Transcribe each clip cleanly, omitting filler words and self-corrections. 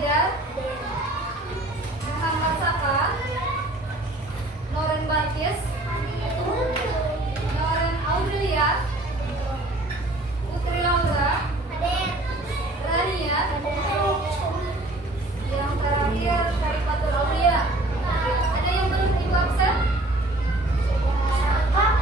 Haidar, Muhammad Safa, Noren Barkis, Noren Aurelia, Putri Laura, Rania, yang terakhir Karifatul Aulia. Ada yang belum ibu absen?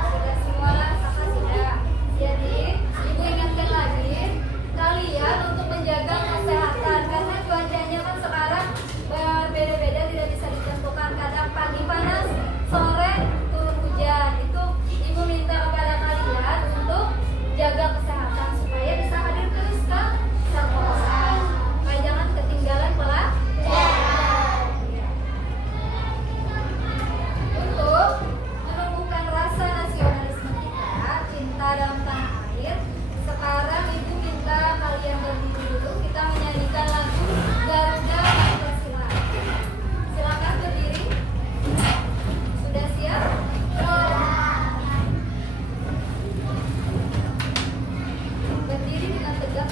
Sudah semua, Saka sudah. Jadi ibu ingatkan lagi kalian untuk menjaga kesehatan karena cuacanya kan sekarang berbeda-beda, tidak bisa ditentukan. Kadang pagi panas, sore turun hujan. Itu ibu minta kepada kalian untuk jaga kesehatan supaya bisa hadir terus ke sekolah. Supaya jangan ketinggalan pelajaran. Untuk menumbuhkan rasa nasionalisme kita, cinta dalam tanah air, sekarang ibu minta kalian berdiri dulu. Kita menyanyikan lagu Garuda Pancasila. Silakan berdiri. Sudah siap? Berdiri dengan tegak.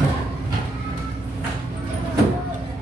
Ikuti lagunya.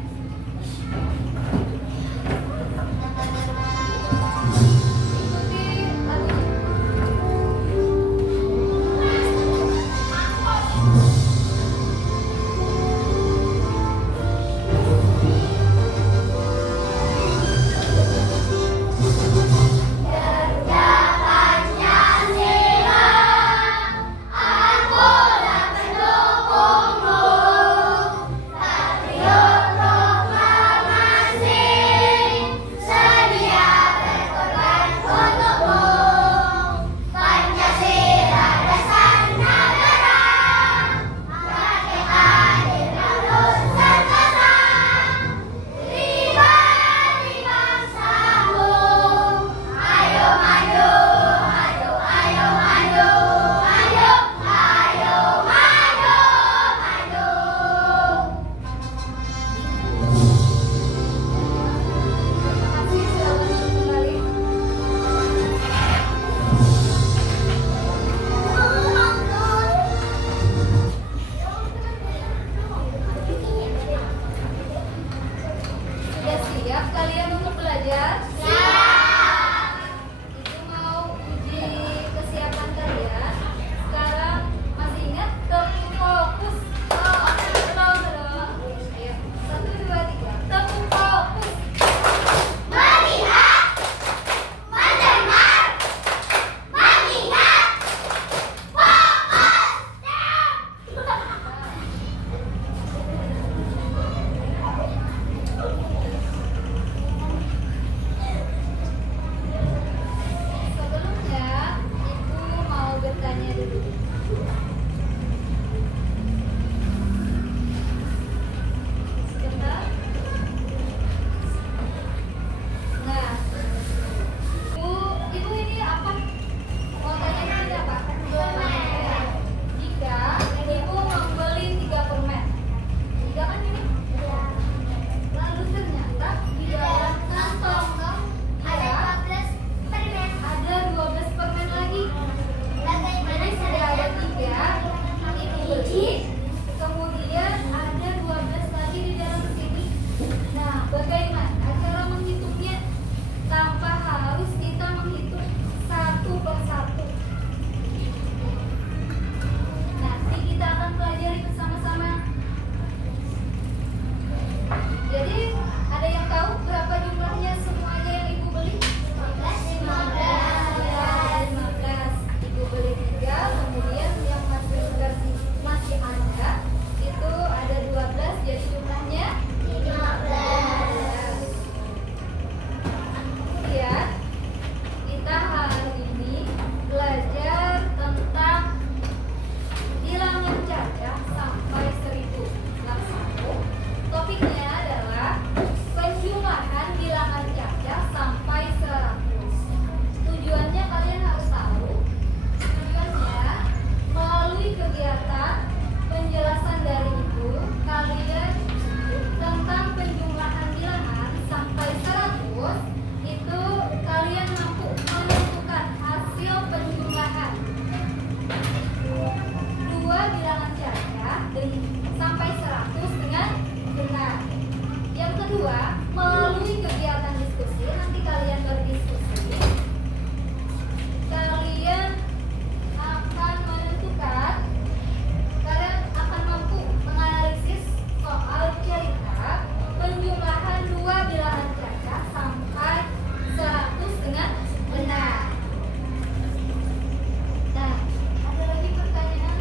Sudah siap kalian untuk belajar? Siap. Ibu mau uji kesiapan kalian. Sekarang masih ingat? Tepuk fokus. Belum. Ayo, 1, 2, 3. Tepuk fokus. Melihat, mendengar, mengingat, fokus. kedua, melalui kegiatan diskusi, nanti kalian berdiskusi, kalian akan menentukan, kalian akan mampu menganalisis soal cerita penjumlahan dua bilangan cacah sampai 100 dengan benar. Nah, ada lagi pertanyaan.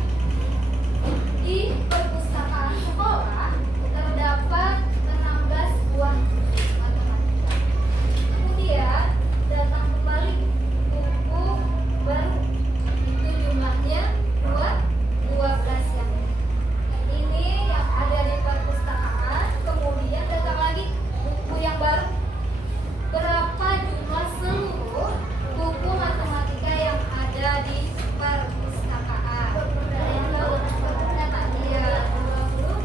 Di perpustakaan sekolah terdapat 16 buah matematika. Kemudian datang kembali buku baru. Itu jumlahnya 12 yang ini yang ada di perpustakaan. Kemudian datang lagi buku yang baru. Berapa jumlah seluruh buku matematika yang ada di perpustakaan? Ada yang tahu? Iya, 28.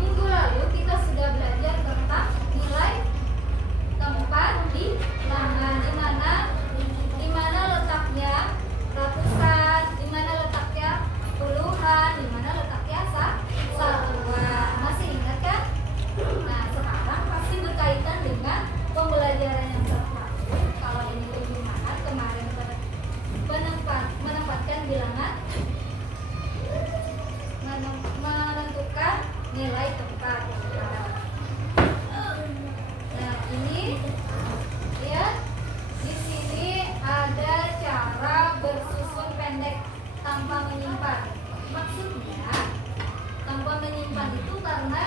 Minggu lalu kita sudah belajar tentang nilai tempat di bilangan, di mana letaknya ratusan, di mana letaknya puluhan, di mana letaknya satuan. Masih ingat kan? Nah, sekarang pasti berkaitan dengan pembelajaran yang terakhir. Kalau ini penjumlahan, kemarin menempatkan bilangan, menentukan nilai tempat. Nah, ini ya, di sini ada cara bersusun pendek tanpa menyimpan. Maksudnya tanpa menyimpan itu karena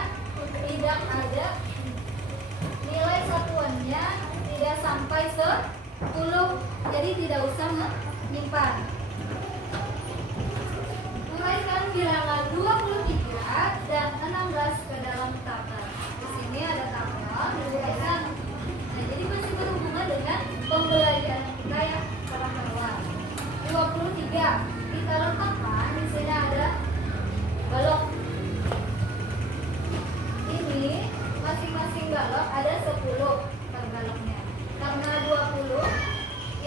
tidak ada nilai satuannya, tidak sampai 10, jadi tidak usah menyimpan. Uraikan bilangan 23 dan 16 ke dalam tabel. Di sini ada tabel, diuraikan. Nah, jadi masih berhubungan dengan pembelajaran kita yang kawan-kawan. 23 kita letakkan, di sini ada balok. Ini masing-masing balok ada 10 per baloknya. Karena 20,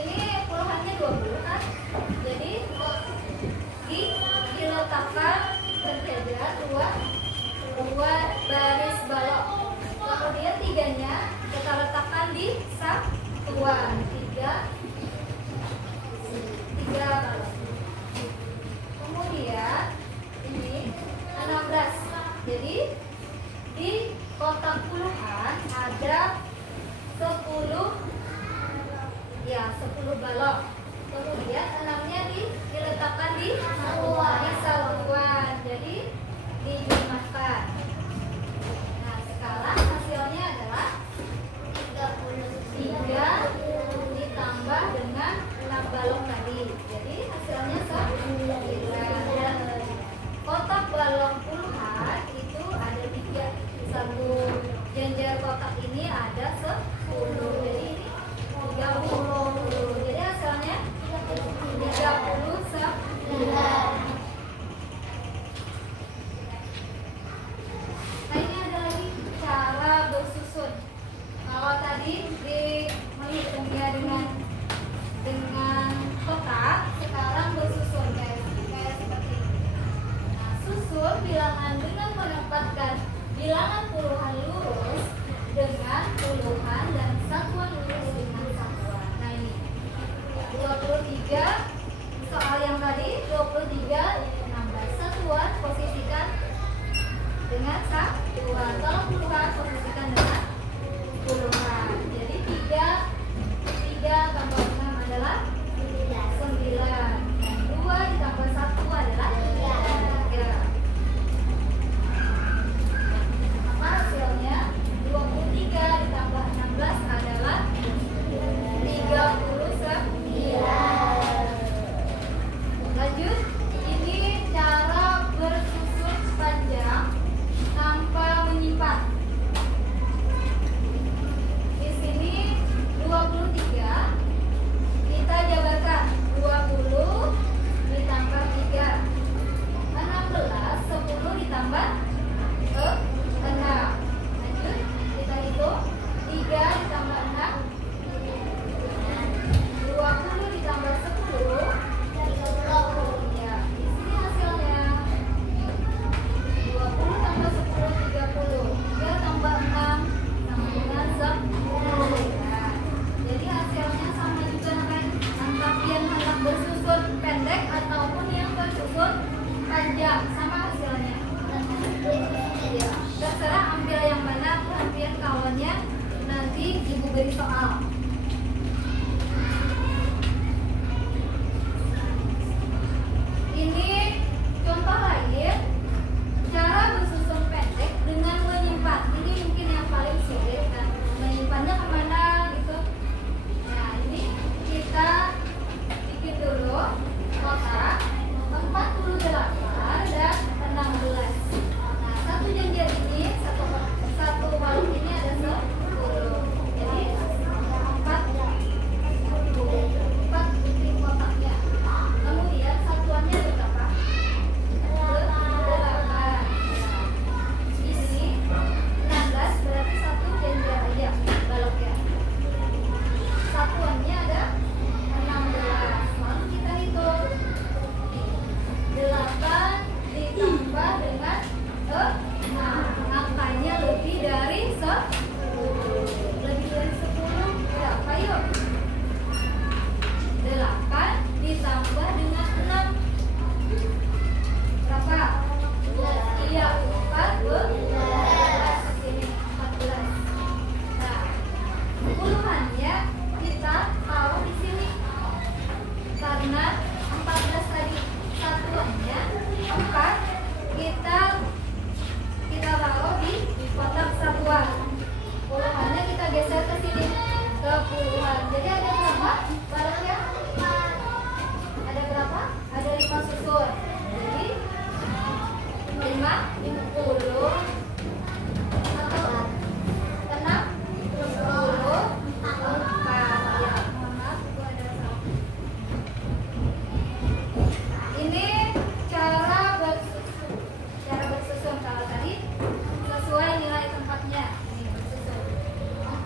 ini puluhannya 20 kan? Jadi diletakkan berjajar dua baris balok. Kemudian tiganya kita letakkan di satuan, tiga balok. Kemudian ini 16. Jadi di kotak puluhan ada 10 balok. Kemudian 6-nya diletakkan di satuan. Jadi dijumlahkan. Nah, sekarang hasilnya adalah 3 ditambah dengan 6 balok tadi. Jadi hasilnya 9. Kotak balok puluhan itu ada 3. Satu janjar kotak ini ada 10. Jadi ini 30. Jadi hasilnya 39. Nah, ini ada lagi cara bersusun. Kalau tadi menghitungnya dengan kotak, sekarang bersusun kayak seperti ini. Nah, susun bilangan dengan menempatkan bilangan puluhan lurus dengan puluhan dan satuan lurus dengan satuan. Nah, ini 23 soal yang tadi 23 50 atau 64. Ya, mohon maaf, Ibu ada salah. Ini cara bersusun kalau tadi sesuai nilai tempatnya. Ini bersusun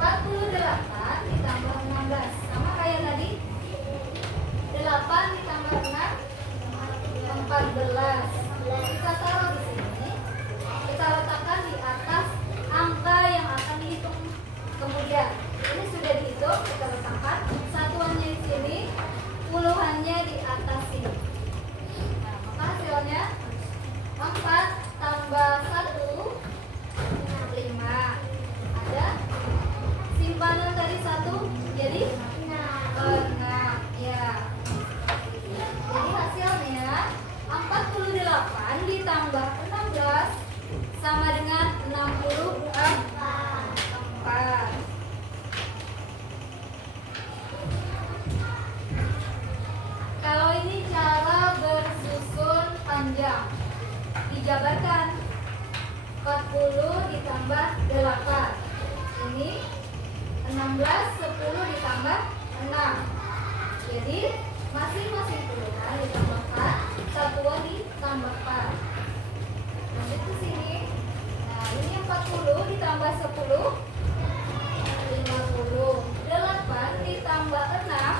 48 ditambah 16 sama kayak tadi. 8 ditambah 6 14. Kita taruh di sini. Kita letakkan di atas angka yang akan dihitung kemudian. Ini sudah dihitung, kita letakkan satuannya di sini, puluhannya di atas sini. Nah, maka hasilnya 4 tambah 1 5. Ada simpanan tadi 1 jadi 6. Ya. Jadi hasilnya 48 ditambah 16 sama dengan 64. Kalau ini cara bersusun panjang, dijabarkan 40 ditambah 8. Ini 16, 10 ditambah 6. Jadi masing-masing puluhan ditambah 4, satuan ditambah 4. Lanjut ke sini. Nah, ini 40 ditambah 10 50. 8 ditambah 6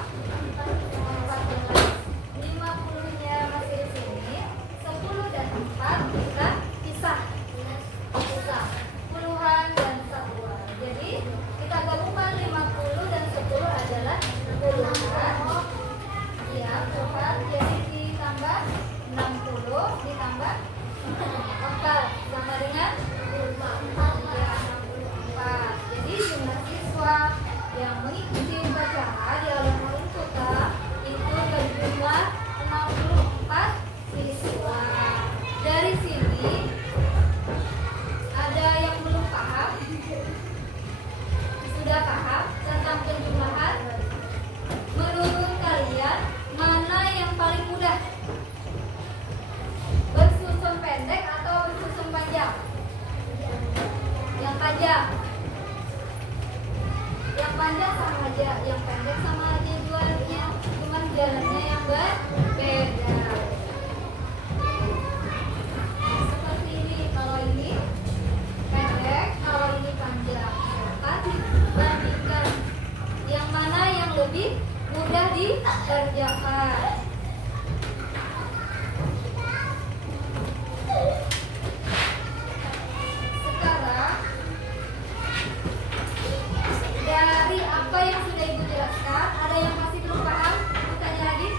14. 50-nya masih di sini. 10 dan 4 kita pisah. Puluhan dan satuan. Jadi kita gabungkan 50 dan 10 adalah puluhan. Ya, puluhan. Jadi ditambah 60 ditambah 4 sama dengan 64. Jadi jumlah siswa yang mengikuti upacara di alun-alun kota itu berjumlah 64 siswa. Dari sini ada yang belum paham? Sudah paham tentang penjumlahan? Menurut kalian mana yang paling mudah? Bersusun pendek atau bersusun panjang? Yang panjang. Yang panjang sama aja, yang pendek sama aja jualnya, cuman jalannya yang berbeda. Seperti ini, kalau ini pendek, kalau ini panjang. Silakan bandingkan yang mana yang lebih mudah dikerjakan. Sekarang dari apa yang sudah Ibu jelaskan, ada yang masih belum paham? Ibu tanya lagi.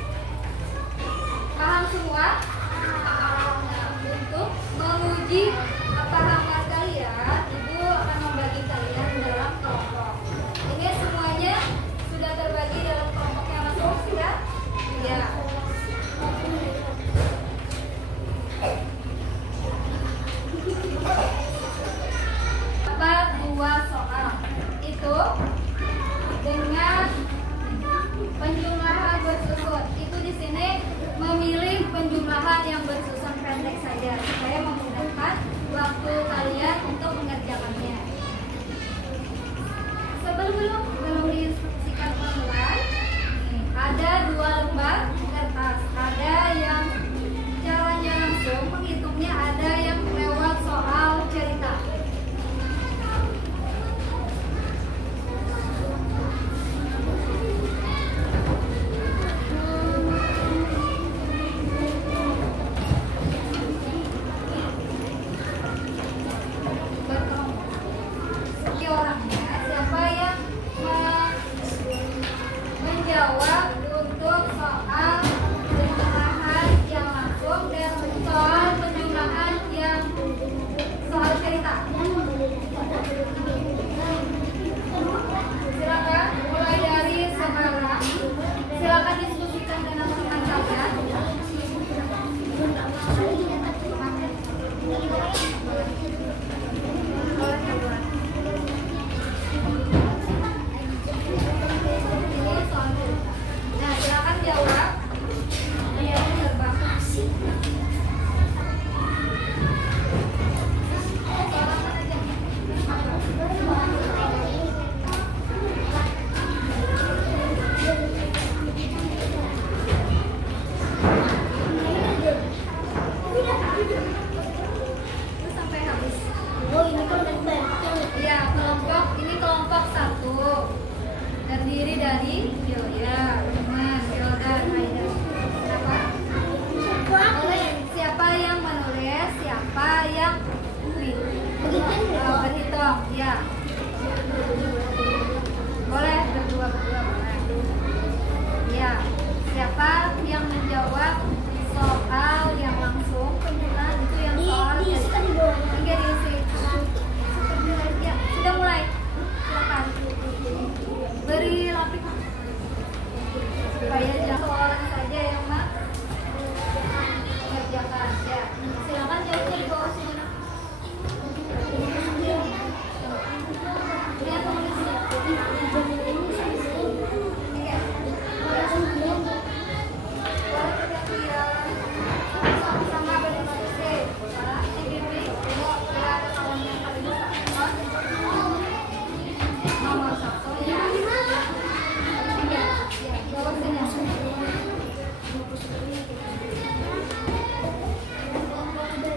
Paham semua? Nah, untuk menguji kepahaman kalian, Ibu akan membagi kalian dalam kelompok. Ini semuanya sudah terbagi dalam kelompok yang masing-masing ya? Iya. Dapat 2 soal. Itu dengan penjumlahan bersusun. Itu di sini memilih penjumlahan yang bersusun pendek saja supaya memudahkan waktu kelompok, ya. Boleh berdua-berdua boleh. Ya, siapa yang menjawab soal yang langsung penjelasan itu yang soal hingga diisi. Ya, sudah mulai. Silakan. Beri lapik supaya jangan soalan saja ya, Mak. Kerjakan ya. Silakan jawabnya di bawah sini. Lihat tulisnya. Sama berdiskusi. Ini ada kawan yang paling besar. Nomor 1 ya. Ya, jawab sini.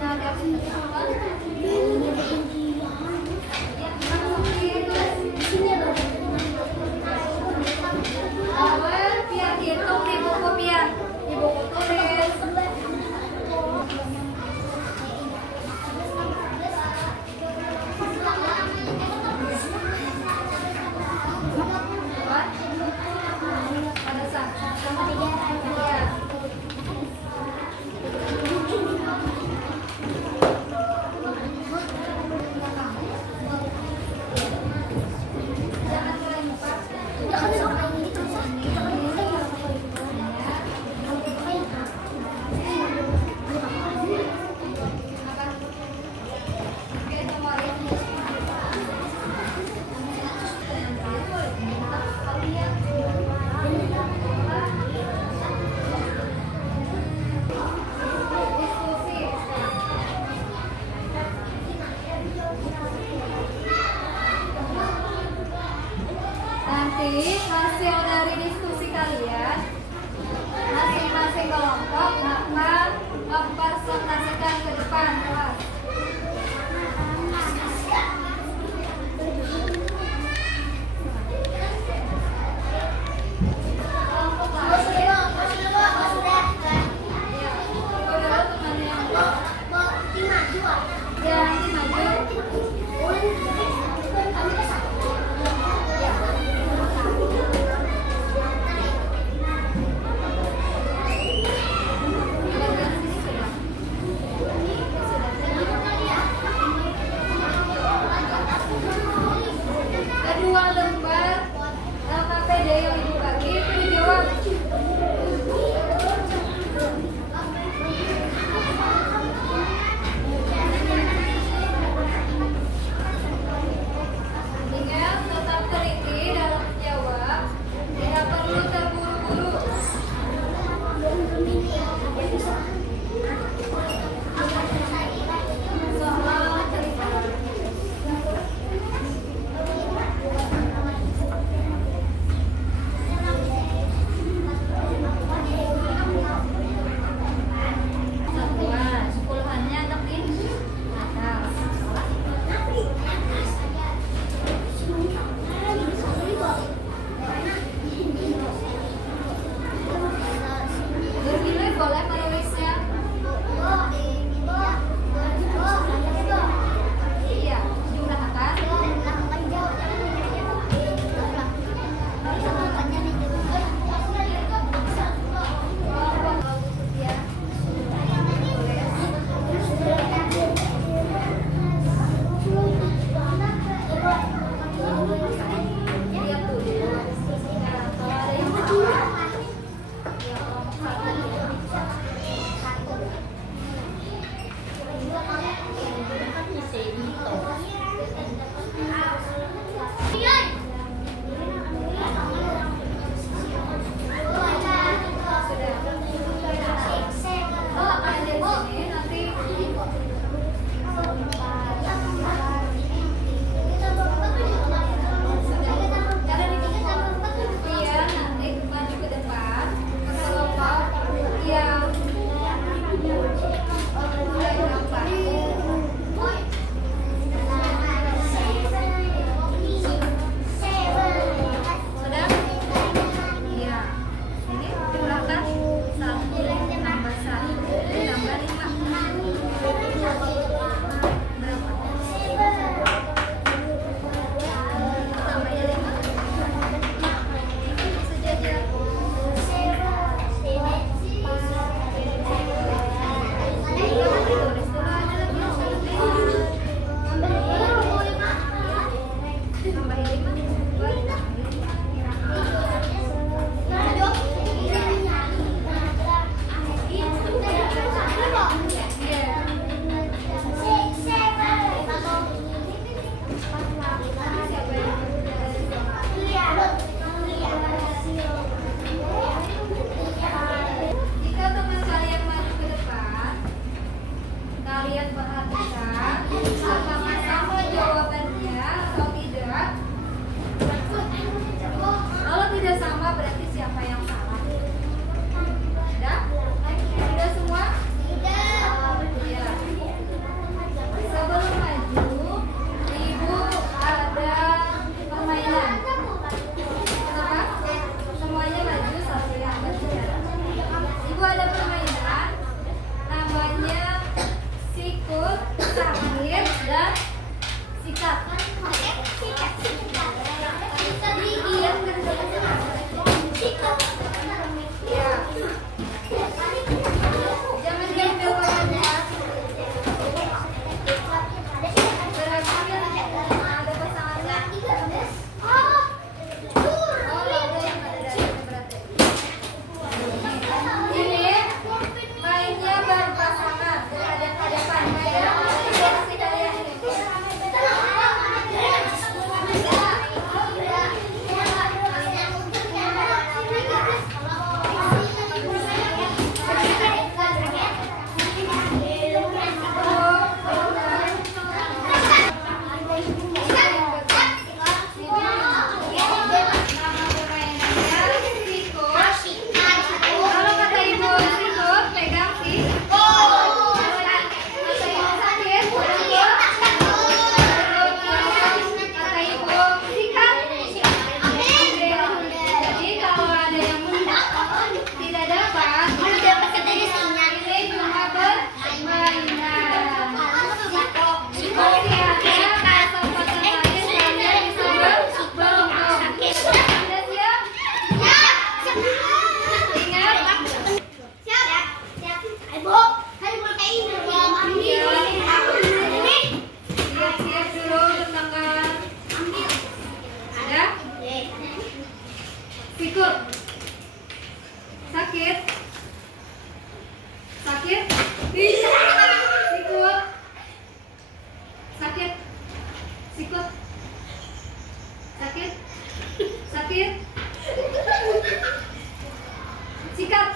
Nah, dari apa? Biar dihitung di buku biar di buku tulis. Pada saat ya. Jangan kalian lupa. Nanti hasil dari diskusi kalian masing-masing kelompok akan mempresentasikan ke depan kelas. Kelompok lain, ya, saudara teman yang ya nanti maju. Kedua lembar LKPD yang ibu bagi itu dijawab. Sikut. Sakit. Sakit. Sikat.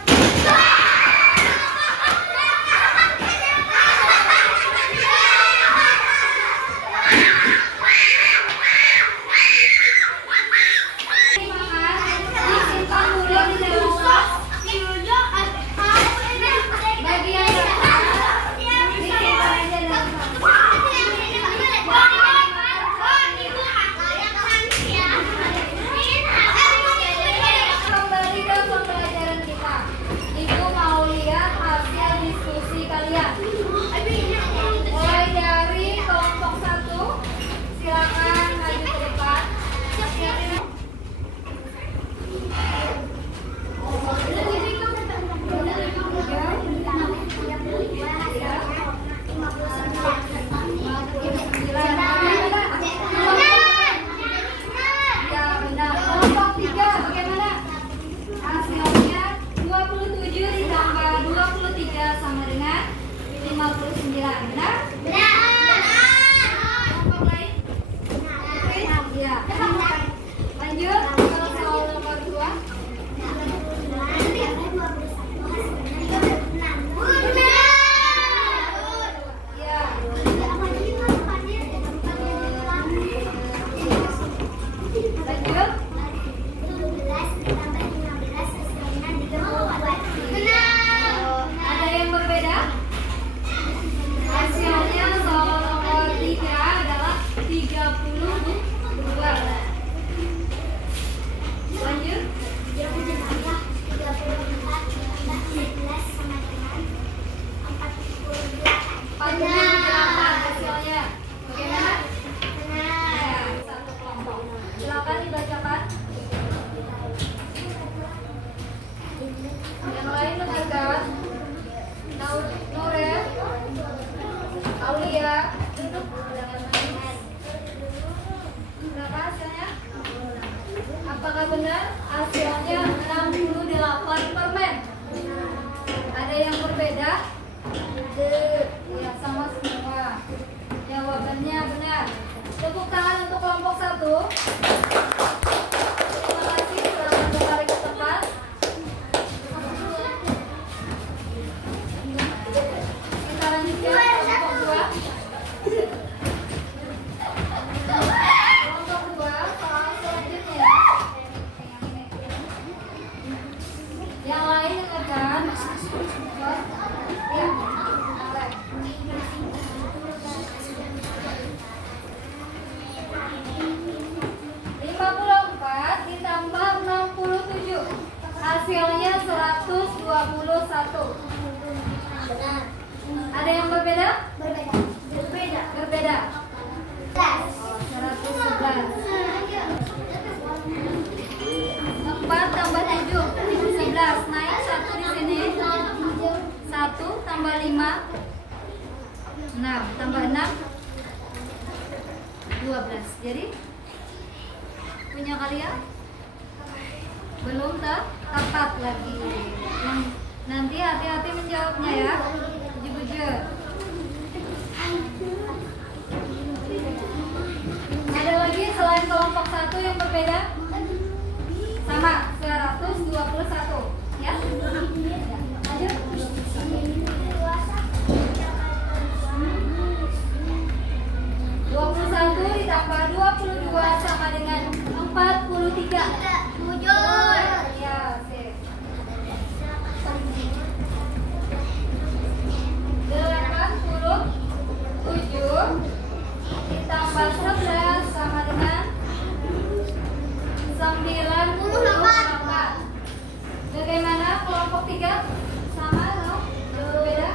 Apakah benar hasilnya 68 permen? Ada yang berbeda? Ya, sama semua. Jawabannya benar. Tepuk tangan untuk kelompok 1. Terima kasih, selamat kembali ke tempat. Kita lanjutkan kelompok 2. Kelompok 2, soal selanjutnya. Yang lain dengarkan. Ya. 54 ditambah 67 hasilnya 121. Ada yang berbeda? Berbeda. Oh, 111. 4 tambah 7 11. Naik 1 di sini. 1 tambah 5 6 tambah 6 12. Jadi punya kalian belum tepat lagi. Nanti hati-hati menjawabnya ya. Bujur-bujur. Ada lagi selain kelompok 1 yang berbeda? Sama 121 ya. Lanjut. 21 ditambah 22 sama dengan 43. Jujur. Ya, sip. 87 ditambah 11 sama dengan 98. Bagaimana kelompok 3? Sama atau berbeda?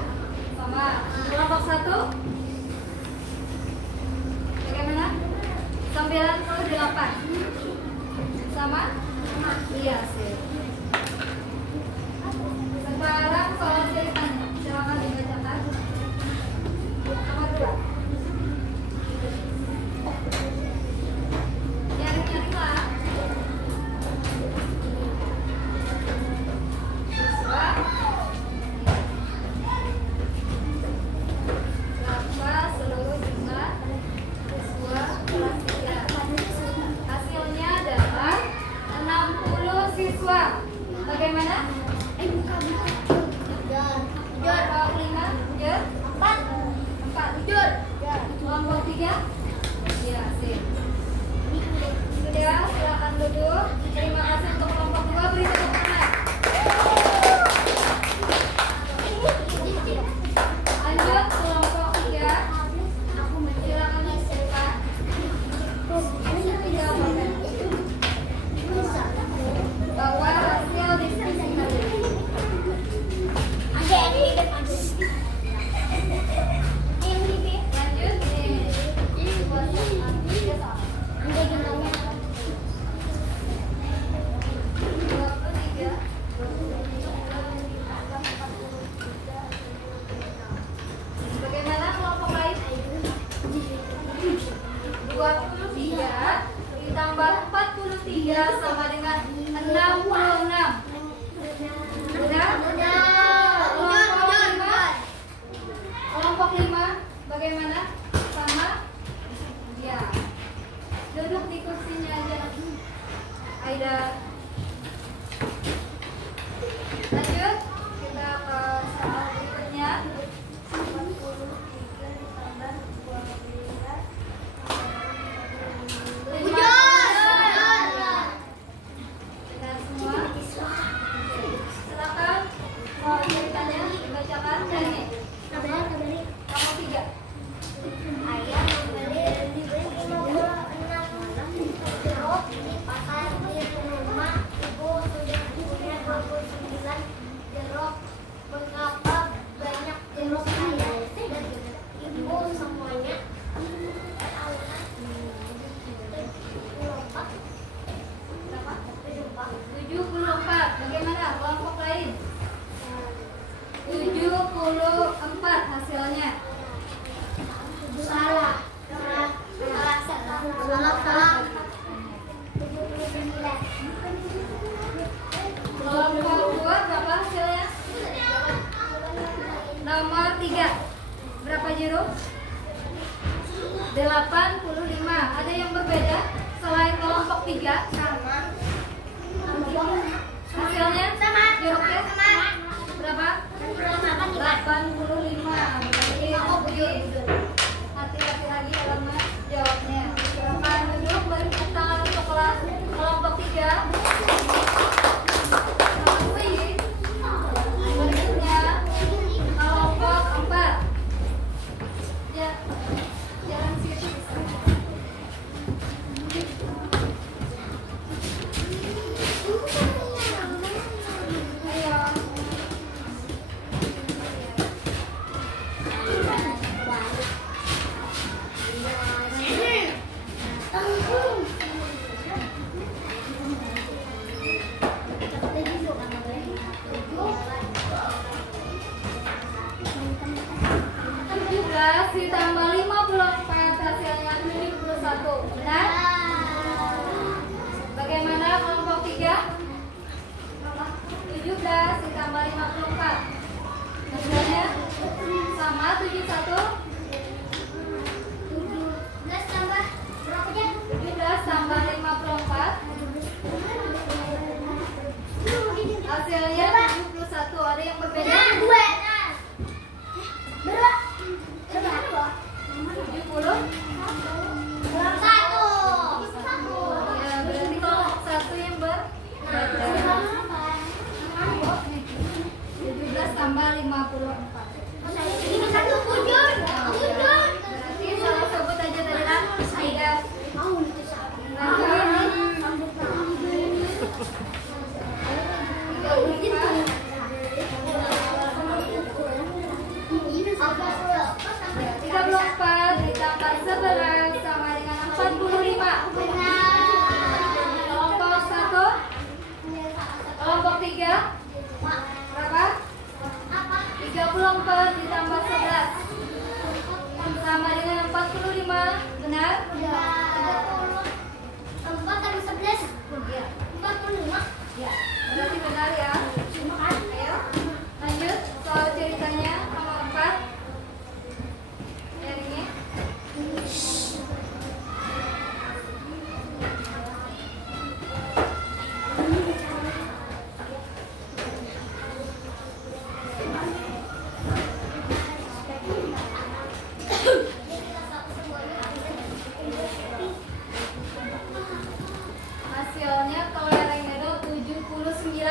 Sama. Kelompok 1? Bagaimana? 98. Sama? Iya sih. Sekarang soal ceritanya, silakan dibacakan. Nomor 2. Nyari-nyari lah. Siswa. Berapa seluruh jumlah siswa 23 ditambah 43 sama dengan 66. Benar? Kelompok 5 bagaimana? Sama? Ya. Duduk di kursinya aja. Aida. Lanjut. Kita ke soal berikutnya. 43 ditambah 12. Benar semua? Silakan. Mau ceritanya dibacakan dari kelompok 3. Ayah membeli jeruk 6 jeruk di pasar di rumah. Ibu sudah punya 29 jeruk. Mengapa banyak jeruk ayah dan ibu semuanya? 74. Bagaimana kelompok lain? 74 hasilnya. Salah. Kelompok 2 berapa hasilnya? Nomor 3. Berapa jeruk? 85. Ada yang berbeda selain kelompok 3? Sama. Hasilnya? Jeruknya? Berapa? 85. Berarti buyut. Hati-hati lagi dalam jawabnya. Silakan duduk, beri tepuk tangan untuk kelompok 3. Berikutnya kelompok 4. Ya, jalan situ. Ayo. Ditambah 54 hasilnya 71. Benar? Bagaimana kelompok 3? 17 ditambah 54. Hasilnya sama 71. 17 tambah berapanya? 17 tambah 54. Hasilnya 71. Ada yang berbeda? 70. Ya, berarti kelompok 1 yang berbeda. 17 tambah 54. Berarti salah sebut aja tadi lah. Aida. Lanjut. 34 ditambah 11 sama dengan 45. Kelompok 1. Kelompok 3. Berapa? 34 ditambah 11 sama dengan 45. Benar? 4 tambah 11 Ya. 45. Ya. Berarti benar ya. Ayo. Lanjut soal ceritanya nomor 4. Jarinya. Hasilnya kelereng itu 79.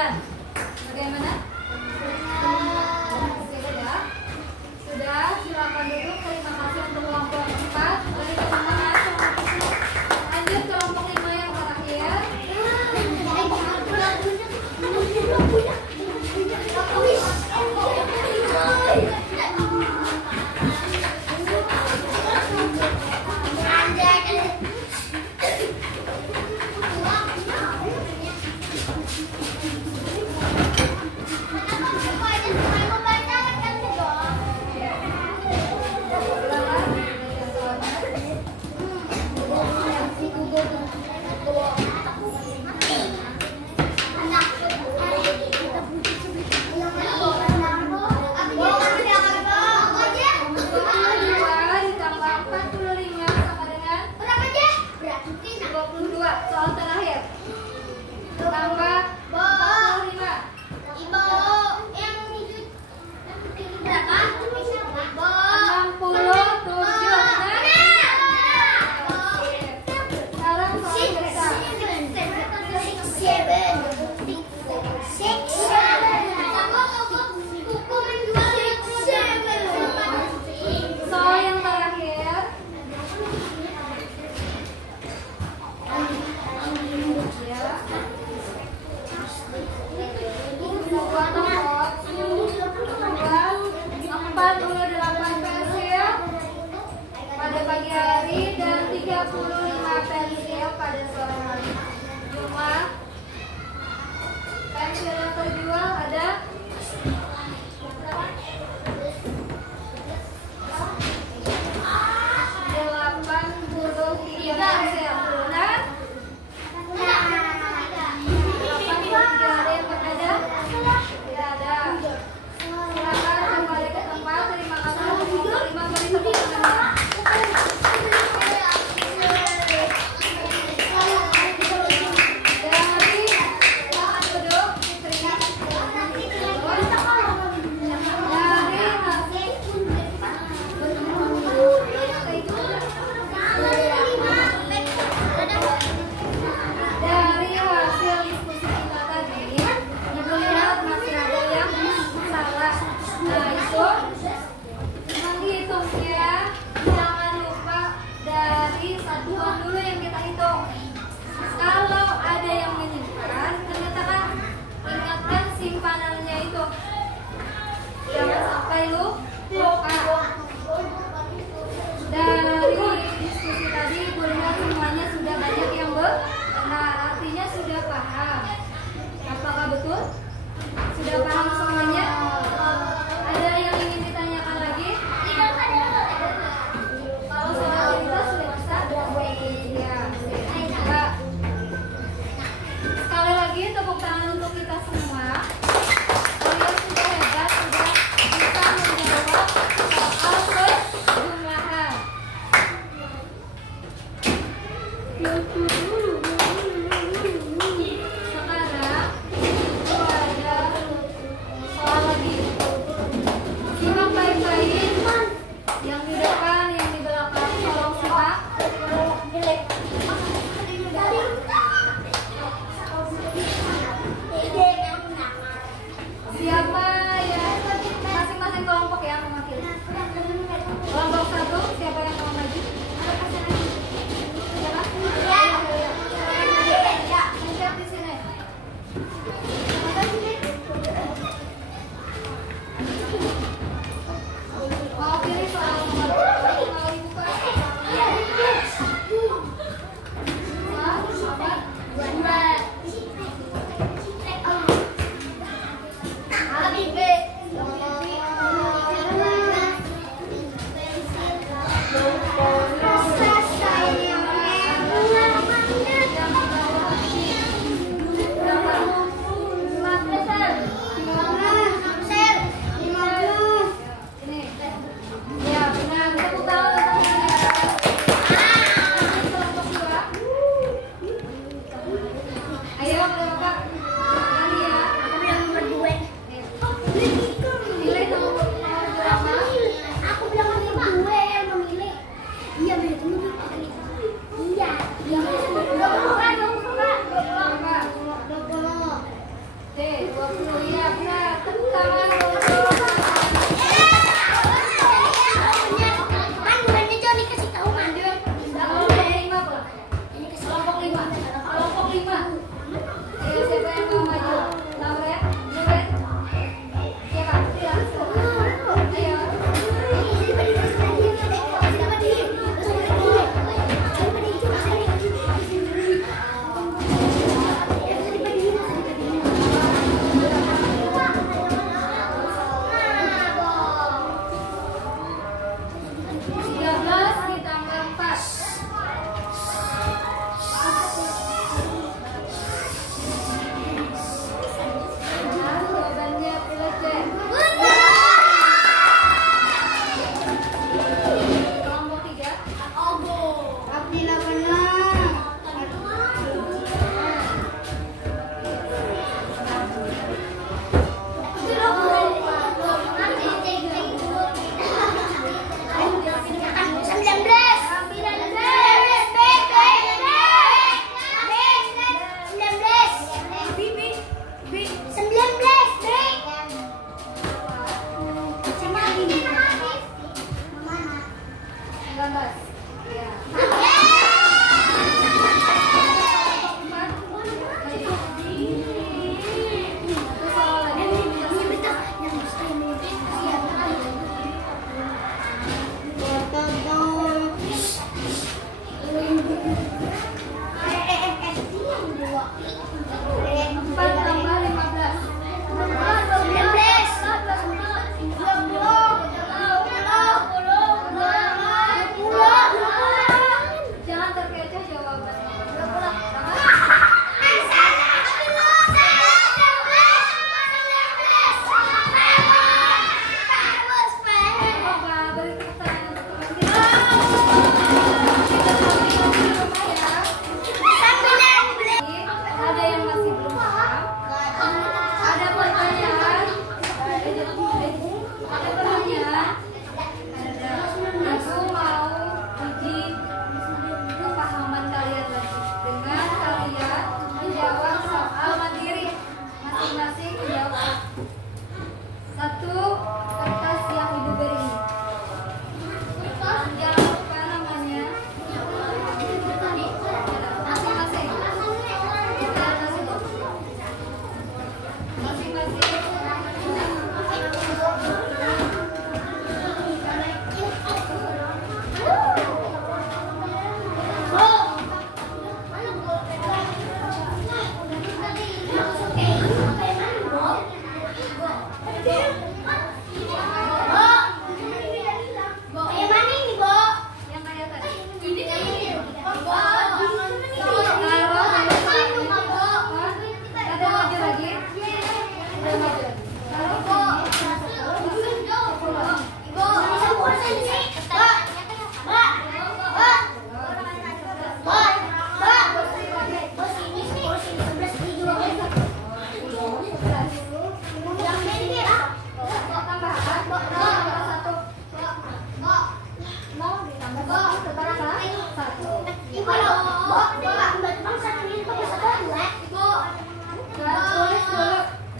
35 pensil pada sore hari. Jumlah pensil yang terjual ada 83 pensil. Benar? 83 ada yang berbeda? Tidak ada. Silakan kembali ke tempat. Terima kasih untuk menerima beri tepuk tangan. Dari diskusi tadi, Ibu lihat semuanya sudah banyak yang benar, artinya sudah paham. Apakah betul? Sudah paham semuanya? Ada yang ingin ditanyakan lagi? Kalau soal cerita sudah bisa? Ya, Mbak. Sekali lagi tepuk tangan untuk kita semua. Kalian sudah hebat, sudah bisa menjawab soal perjumlahan. Sekarang itu ada soal lagi. Simak baik-baik. Yang di depan, yang di belakang, tolong simak. Siapa ya? Masing-masing kelompok ya mewakili. Kelompok 1, siapa yang mau maju? Siapa? Ya, siap di sini. Mau pilih soal nomor berapa? Mau dibuka?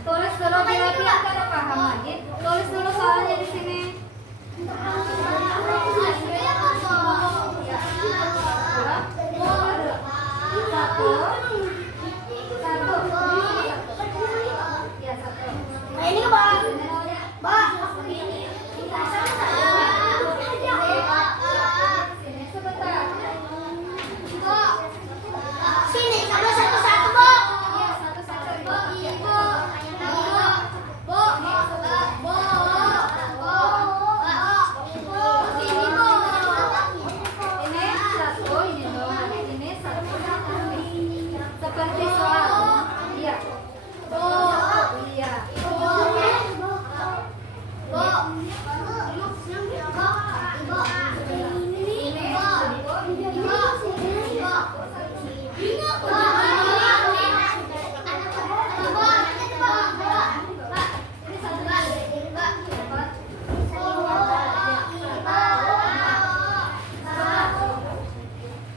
Tulis dulu biar dia pada paham lagi. Tulis dulu soalnya di sini. Satu. Ya, satu. Ini Bang. Bang. Sini sebentar. Sini sama satu-satu, Bu. Iya, satu-satu. Ini satu, ini dua, ini satu. Seperti soal. Iya. Iya.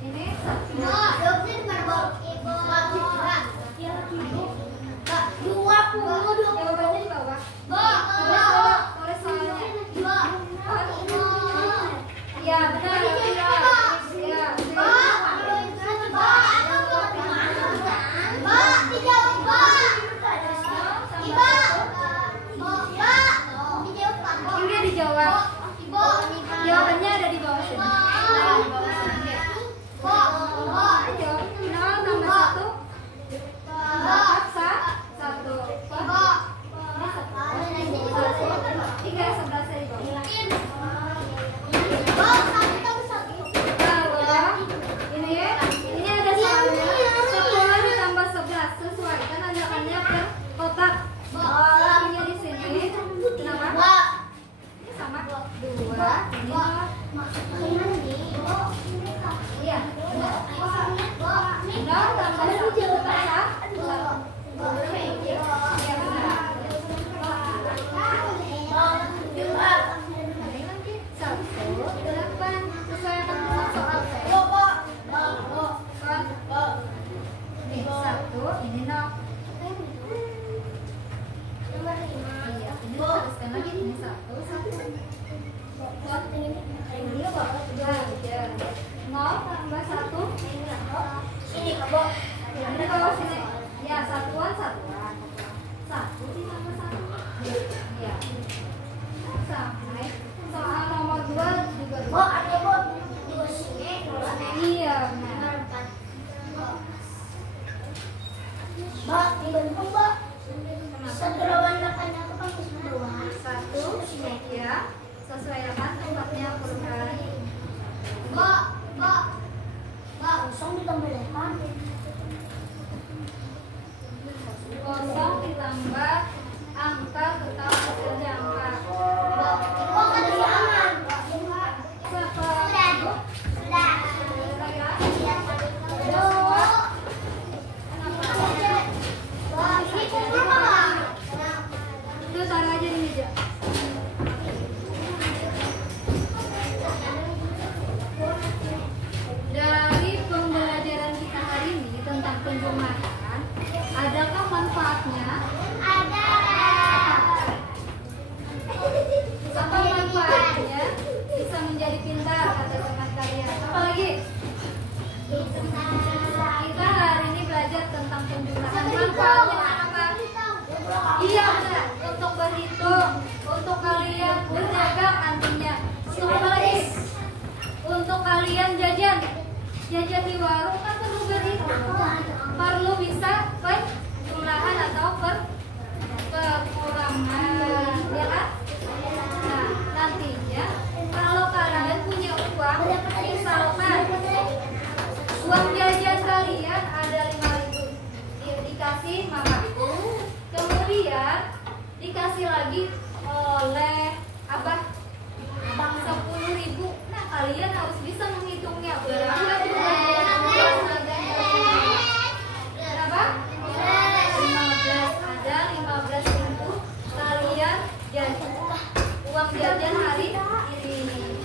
Ini satu. Jawabannya di bawah. Tulis soalnya. Iya, benar. Iya. Ini dijawab. Jawabannya ada di bawah sini. Jawab 0 tambah 1. Satu. Ini satu. 3, 11 di bawah. Ini ada soalnya 10 ditambah 11 sesuai kan ajakannya per kotak. Ini di sini kenapa? Ini sama 2. Ini iya. 0 tambah 1 iya benar. 8 sesuaikan dengan soal saya. Ini 1, ini 0. Iya, ini teruskan lagi ini 1. 0 tambah 1. Sini, Kabo. Ini kalau sini ya satuan. 1 ditambah 1. Iya. Sampai soal nomor 2 juga. Ada Bu. Di sini. Iya, benar. Mbak, dibentuk, Mbak. Satu lawan 8 aku kan kedua. 1 ya. Sesuaikan tempatnya per kali. Mbak, kosong ditambah 8. 0 ditambah angka total hasil jangka. Kok ada jangan? Sudah. Ini kumpul Mbak. Itu taruh aja di meja. Dari pembelajaran kita hari ini tentang penjumlahan, adakah manfaatnya? Ada. Apa manfaatnya? Bisa menjadi pintar kata teman kalian. Apa lagi? Kita hari ini belajar tentang penjumlahan. Manfaatnya apa? Iya benar. Untuk berhitung, untuk kalian berjaga nantinya. Untuk apa lagi? Untuk kalian jajan di warung kan perlu berhitung, perlu bisa penjumlahan atau perkurangan, ya kan? Nah nantinya kalau kalian punya uang, misalkan uang jajan kalian ada 5.000, dikasih mama, kemudian dikasih lagi oleh abah 10.000. Nah kalian harus bisa menghitungnya. Berapa? 15. Ada 15.000 kalian jajan uang jajan hari ini.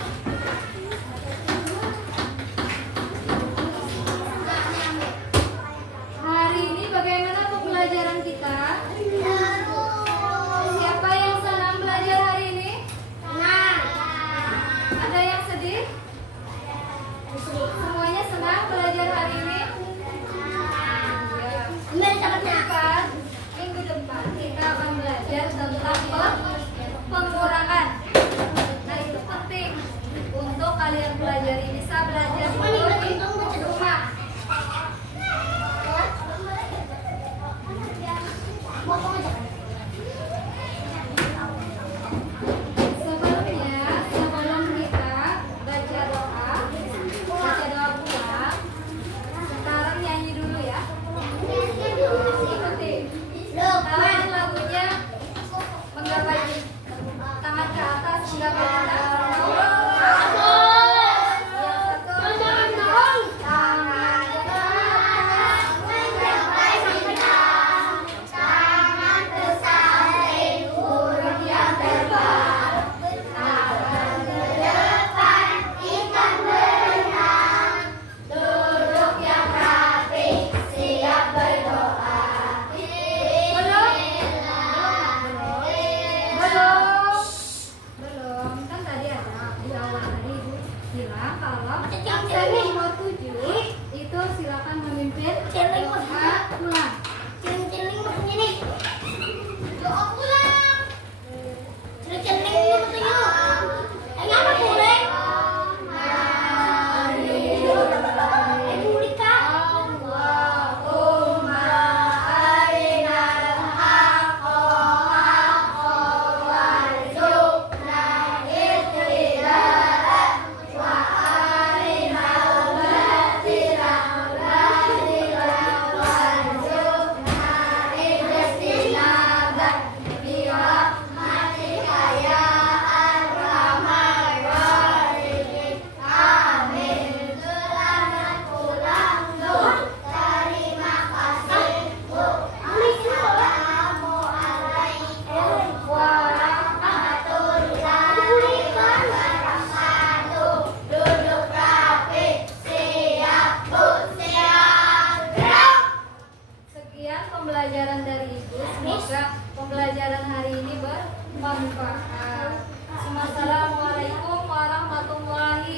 pembelajaran dari Ibu. Semoga pembelajaran hari ini bermanfaat. Assalamualaikum warahmatullahi